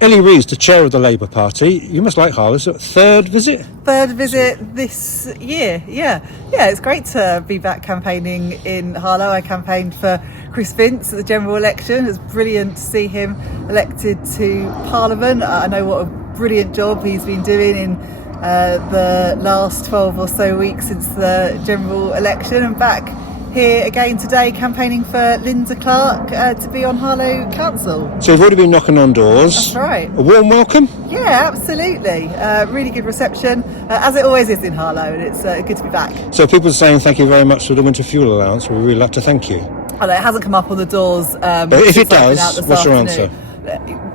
Ellie Reeves, the chair of the Labour Party, you must like Harlow. So third visit? Third visit this year, yeah. It's great to be back campaigning in Harlow. I campaigned for Chris Vince at the general election. It was brilliant to see him elected to Parliament. I know what a brilliant job he's been doing in the last 12 or so weeks since the general election, and back here again today campaigning for Linda Clark to be on Harlow Council. So you've already been knocking on doors. That's right. A warm welcome? Yeah, absolutely. Really good reception, as it always is in Harlow, and it's good to be back. So people are saying thank you very much for the winter fuel allowance. We'd really love to thank you. Well, it hasn't come up on the doors. If it does, what's your answer?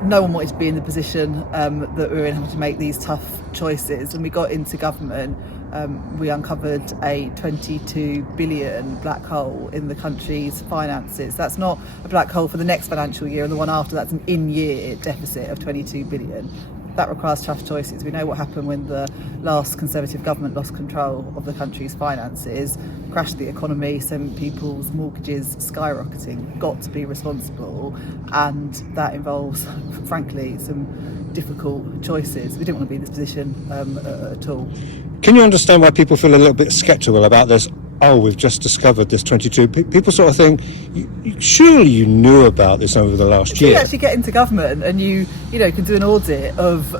No one wanted to be in the position that we were in, having to make these tough choices. When we got into government, we uncovered a 22 billion black hole in the country's finances. That's not a black hole for the next financial year, and the one after that's an in-year deficit of 22 billion. That requires tough choices. We know what happened when the last Conservative government lost control of the country's finances, crashed the economy, sent people's mortgages skyrocketing. Got to be responsible, and that involves, frankly, some difficult choices. We didn't want to be in this position at all. Can you understand why people feel a little bit sceptical about this? Oh, we've just discovered this 22. People sort of think, surely you knew about this over the last year. You actually get into government and you can do an audit of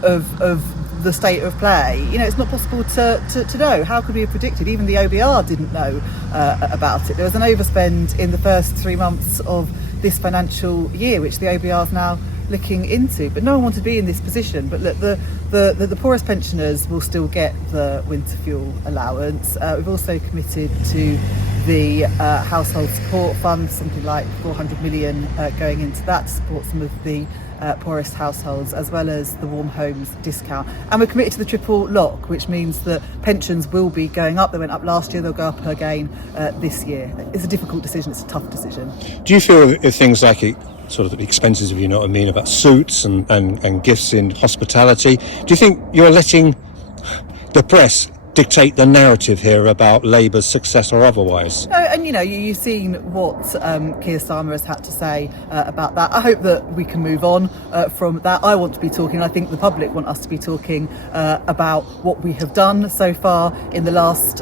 the state of play. It's not possible to know. How could we have predicted? Even the OBR didn't know about it. There was an overspend in the first 3 months of this financial year, which the OBR is now looking into, but no one wanted to be in this position. But look, the poorest pensioners will still get the winter fuel allowance. We've also committed to the household support fund, something like 400 million going into that to support some of the poorest households, as well as the warm homes discount. And we're committed to the triple lock, which means that pensions will be going up. They went up last year, they'll go up again this year. It's a difficult decision, it's a tough decision. Do you feel if things like sort of the expenses, if you know what I mean, about suits and gifts in hospitality, do you think you're letting the press dictate the narrative here about Labour's success or otherwise? And you've seen what Keir Starmer has had to say about that. I hope that we can move on from that. I want to be talking, I think the public want us to be talking about what we have done so far in the last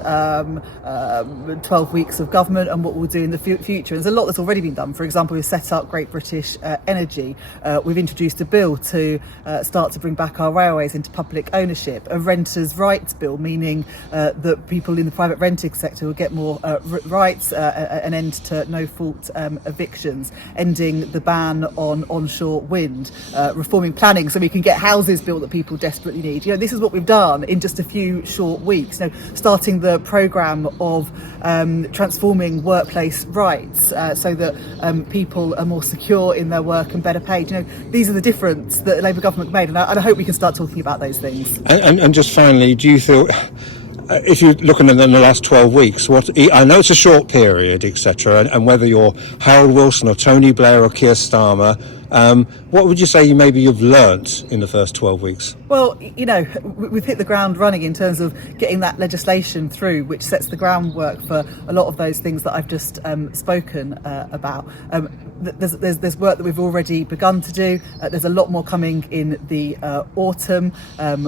12 weeks of government and what we'll do in the future. There's a lot that's already been done. For example, we've set up Great British Energy. We've introduced a bill to start to bring back our railways into public ownership, a renters' rights bill, meaning that people in the private renting sector will get more rights, an end to no-fault evictions, ending the ban on onshore wind, reforming planning so we can get houses built that people desperately need. This is what we've done in just a few short weeks. Starting the programme of transforming workplace rights so that people are more secure in their work and better paid. These are the difference that the Labour government made, and I hope we can start talking about those things. And just finally, do you feel, if you're looking at the last 12 weeks, I know it's a short period, etc., and whether you're Harold Wilson or Tony Blair or Keir Starmer, what would you say you've learnt in the first 12 weeks? Well, we've hit the ground running in terms of getting that legislation through, which sets the groundwork for a lot of those things that I've just spoken about. There's work that we've already begun to do. There's a lot more coming in the autumn,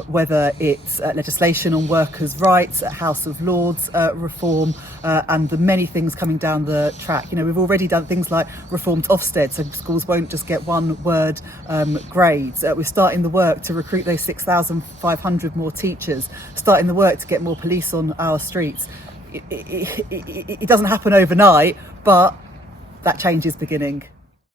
whether it's legislation on workers' rights, House of Lords reform, and the many things coming down the track. We've already done things like reformed Ofsted, so schools won't just get one word grades. We're starting the work to recruit those 6,500 more teachers, starting the work to get more police on our streets. It doesn't happen overnight, but that change is beginning.